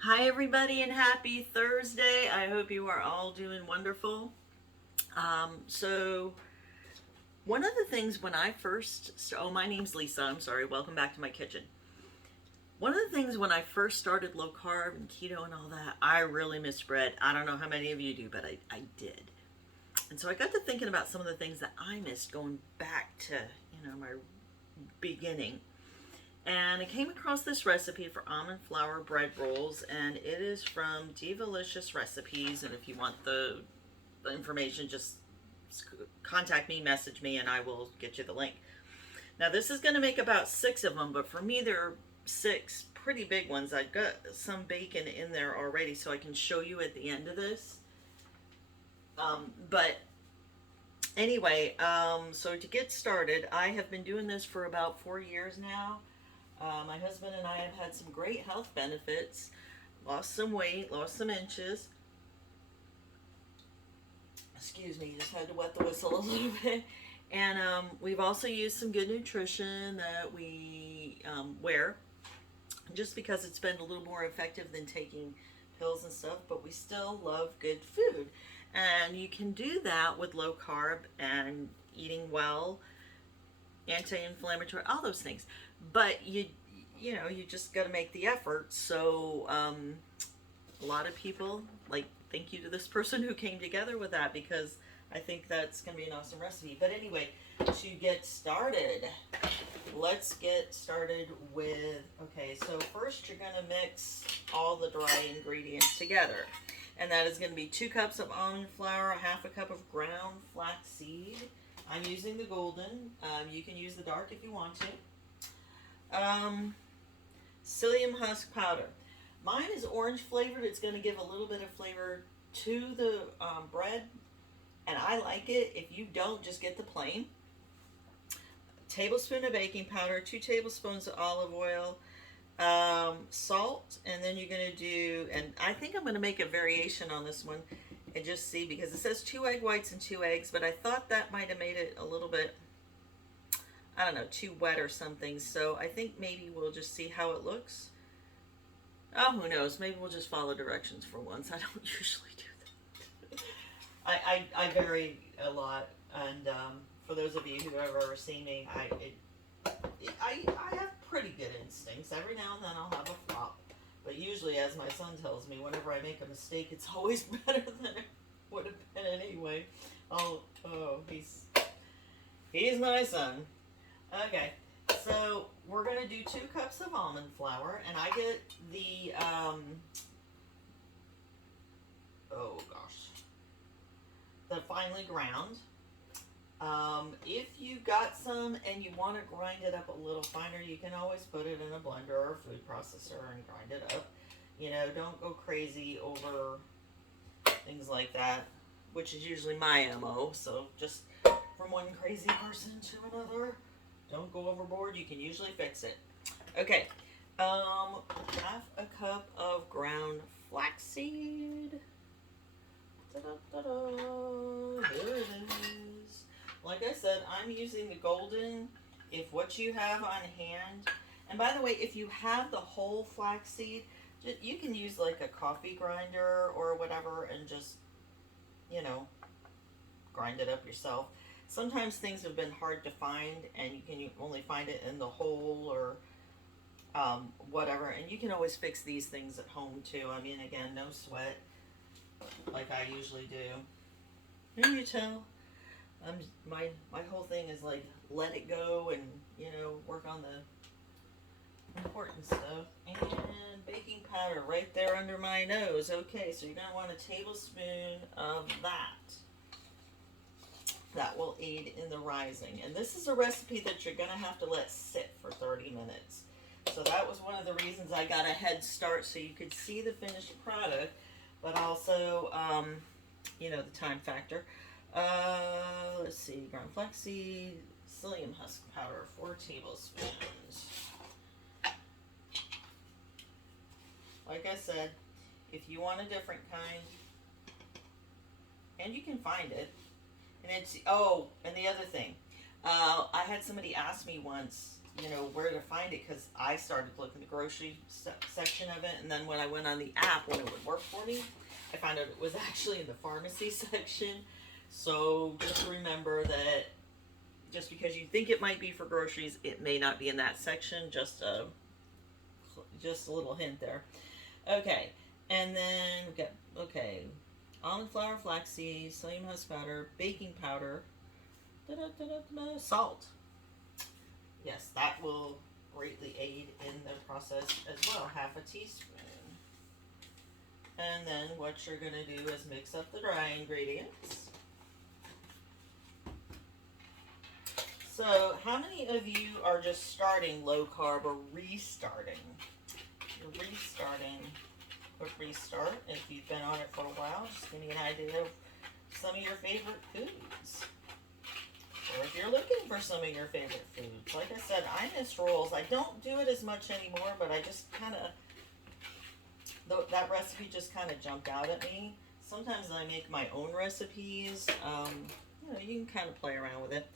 Hi, everybody, and happy Thursday. I hope you are all doing wonderful. So, one of the things when I first, oh, my name's Lisa. I'm sorry. Welcome back to my kitchen. One of the things when I first started low carb and keto and all that, I really missed bread. I don't know how many of you do, but I did. And so I got to thinking about some of the things that I missed going back to, my beginning. And I came across this recipe for almond flour bread rolls, and it is from Divalicious Recipes. And if you want the information, just contact me, message me, and I will get you the link. Now, this is going to make about 6 of them, but for me, there are 6 pretty big ones. I've got some bacon in there already, so I can show you at the end of this. But anyway, so to get started, I have been doing this for about 4 years now. My husband and I have had some great health benefits. Lost some weight, lost some inches. Excuse me, just had to wet the whistle a little bit. And we've also used some good nutrition that we wear, just because it's been a little more effective than taking pills and stuff, but we still love good food. And you can do that with low carb and eating well, anti-inflammatory, all those things. But you just got to make the effort. So a lot of people, like, thank you to this person who came together with that, because I think that's going to be an awesome recipe. But anyway, to get started, let's get started with, okay, so first you're going to mix all the dry ingredients together. And that is going to be 2 cups of almond flour, a half a cup of ground flaxseed. I'm using the golden. You can use the dark if you want to. Psyllium husk powder. Mine is orange flavored. It's going to give a little bit of flavor to the bread, and I like it. If you don't, just get the plain. A tablespoon of baking powder, 2 tablespoons of olive oil, salt, and then you're going to do, and I think I'm going to make a variation on this one and just see, because it says 2 egg whites and 2 eggs, but I thought that might have made it a little bit, I don't know, too wet or something. So I think maybe we'll just see how it looks. Oh, who knows? Maybe we'll just follow directions for once. I don't usually do that. I vary a lot, and for those of you who have ever seen me, I have pretty good instincts. Every now and then I'll have a flop, but usually, as my son tells me, whenever I make a mistake, it's always better than it would have been anyway. Oh, he's my son. Okay, so we're going to do 2 cups of almond flour, and I get the, the finely ground. If you got some and you want to grind it up a little finer, you can always put it in a blender or a food processor and grind it up. Don't go crazy over things like that, which is usually my MO. So just from one crazy person to another, don't go overboard. You can usually fix it. Okay, half a cup of ground flaxseed. Ta-da-da-da. Here it is. Like I said, I'm using the golden. If what you have on hand, and by the way, if you have the whole flaxseed, you can use like a coffee grinder or whatever and just, grind it up yourself. Sometimes things have been hard to find, and you can only find it in the whole or whatever. And you can always fix these things at home too. I mean, again, no sweat, like I usually do. Can you tell? My whole thing is like let it go and work on the important stuff. And baking powder right there under my nose. Okay, so you're gonna want a tablespoon of that. That will aid in the rising. And this is a recipe that you're gonna have to let sit for 30 minutes. So that was one of the reasons I got a head start, so you could see the finished product, but also the time factor. Let's see, ground flaxseed, psyllium husk powder, 4 tablespoons. Like I said, if you want a different kind, and you can find it, and it's, and the other thing, I had somebody ask me once, you know, where to find it, because I started looking at the grocery section of it, and then when I went on the app, when it would work for me, I found out it was actually in the pharmacy section. So just remember that just because you think it might be for groceries, it may not be in that section. Just a little hint there. Okay, and then we got, okay, almond flour, flaxseed, sodium husk powder, baking powder, salt. Yes, that will greatly aid in the process as well. Half a teaspoon. And then what you're going to do is mix up the dry ingredients. So how many of you are just starting low carb or restarting? You're restarting. Quick restart. If you've been on it for a while, just give me an idea of some of your favorite foods. Or if you're looking for some of your favorite foods. Like I said, I miss rolls. I don't do it as much anymore, but I just kind of, that recipe just kind of jumped out at me. Sometimes I make my own recipes. You know, you can kind of play around with it.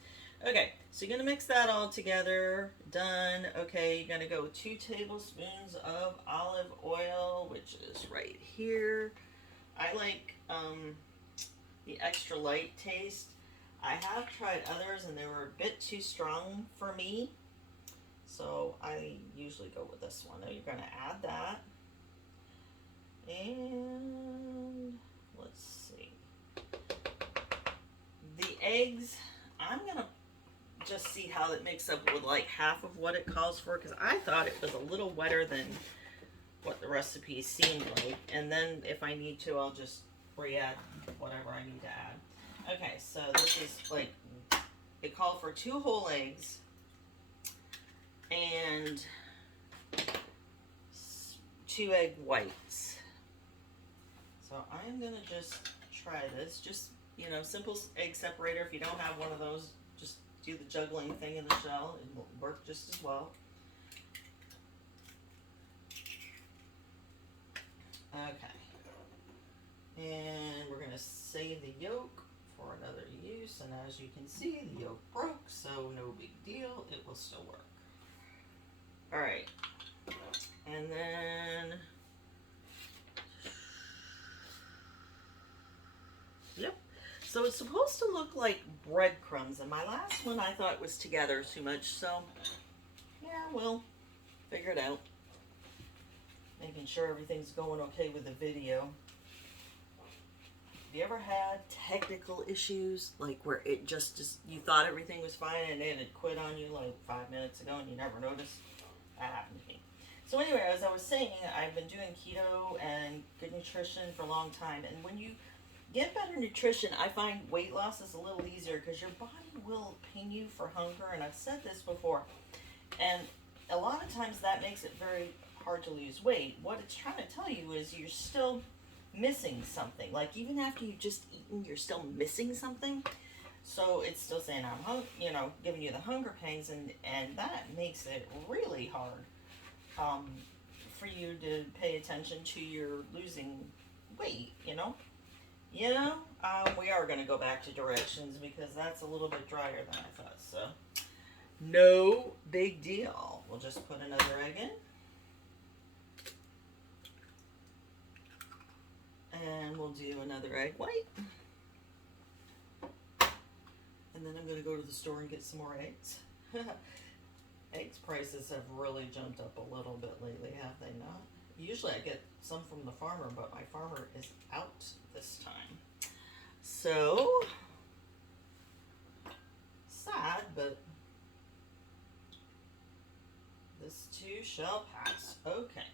Okay, so you're going to mix that all together. Done. Okay, you're going to go with 2 tablespoons of olive oil, which is right here. I like the extra light taste. I have tried others and they were a bit too strong for me. So I usually go with this one. Now you're going to add that. And let's see. The eggs, I'm going to just see how it mixes up with like half of what it calls for, because I thought it was a little wetter than what the recipe seemed like. And then if I need to, I'll just re-add whatever I need to add. Okay, so this is like, it called for 2 whole eggs and 2 egg whites. So I'm gonna just try this. Just, you know, simple egg separator. If you don't have one of those, just do the juggling thing in the shell. It will work just as well. Okay. And we're going to save the yolk for another use. And as you can see, the yolk broke, so no big deal. It will still work. All right. And then, yep. So it's supposed to look like breadcrumbs, and my last one I thought was together too much, so yeah, we'll figure it out. Making sure everything's going okay with the video. Have you ever had technical issues, like where it just you thought everything was fine and then it quit on you like 5 minutes ago and you never noticed? That happened to me. So anyway, as I was saying, I've been doing keto and good nutrition for a long time, and when you get better nutrition, I find weight loss is a little easier because your body will ping you for hunger, and I've said this before, and a lot of times that makes it very hard to lose weight. What it's trying to tell you is you're still missing something. Like even after you've just eaten, you're still missing something. So it's still saying giving you the hunger pangs, and that makes it really hard for you to pay attention to your losing weight. We are going to go back to directions because that's a little bit drier than I thought. So no big deal. We'll just put another egg in. And we'll do another egg white. And then I'm going to go to the store and get some more eggs. Eggs prices have really jumped up a little bit lately, have they not? Usually I get some from the farmer, but my farmer is out this time. So, sad, but this too shall pass. Okay.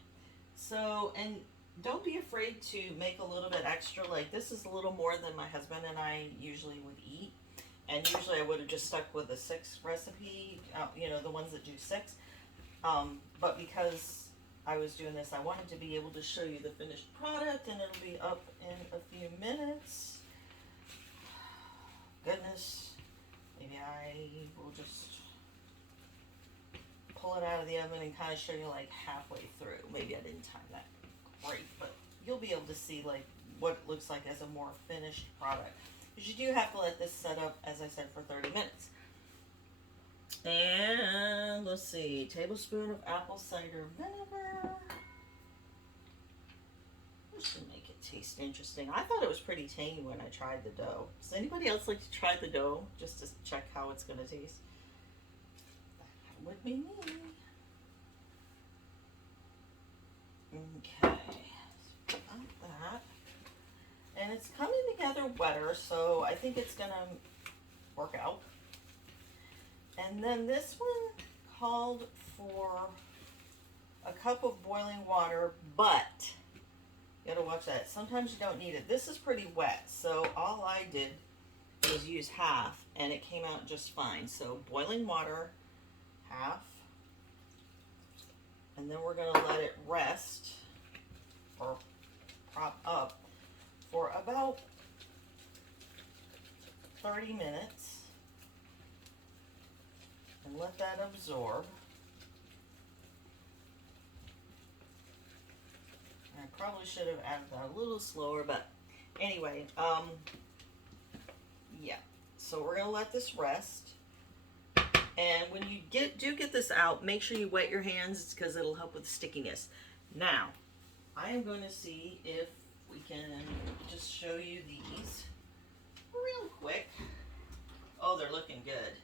So, and don't be afraid to make a little bit extra. Like this is a little more than my husband and I usually would eat. And usually I would have just stuck with the 6 recipe, the ones that do 6. But because I was doing this, I wanted to be able to show you the finished product, and it'll be up in a few minutes. Goodness, maybe I will just pull it out of the oven and kind of show you like halfway through. Maybe I didn't time that great, but you'll be able to see like what it looks like as a more finished product. Because you do have to let this set up, as I said, for 30 minutes. And let's see, tablespoon of apple cider vinegar. This should make it taste interesting. I thought it was pretty tangy when I tried the dough. Does anybody else like to try the dough just to check how it's going to taste? That would be me. Okay, so about that. And it's coming together wetter, so I think it's going to work out. And then this one called for a cup of boiling water, but you gotta watch that. Sometimes you don't need it. This is pretty wet, so all I did was use half, and it came out just fine. So boiling water, half, and then we're gonna let it rest or prop up for about 30 minutes. And let that absorb. I probably should have added that a little slower, but anyway, yeah. So we're gonna let this rest. And when you do get this out, make sure you wet your hands because it'll help with stickiness. Now, I am going to see if we can just show you these real quick. Oh, they're looking good.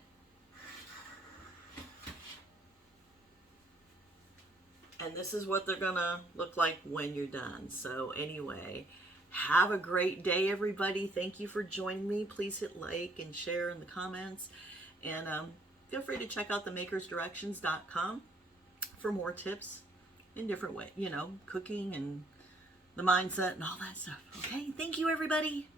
And this is what they're gonna look like when you're done. So anyway, have a great day, everybody. Thank you for joining me. Please hit like and share in the comments. And feel free to check out the makersdirections.com for more tips in different ways, you know, cooking and the mindset and all that stuff. Okay, thank you, everybody.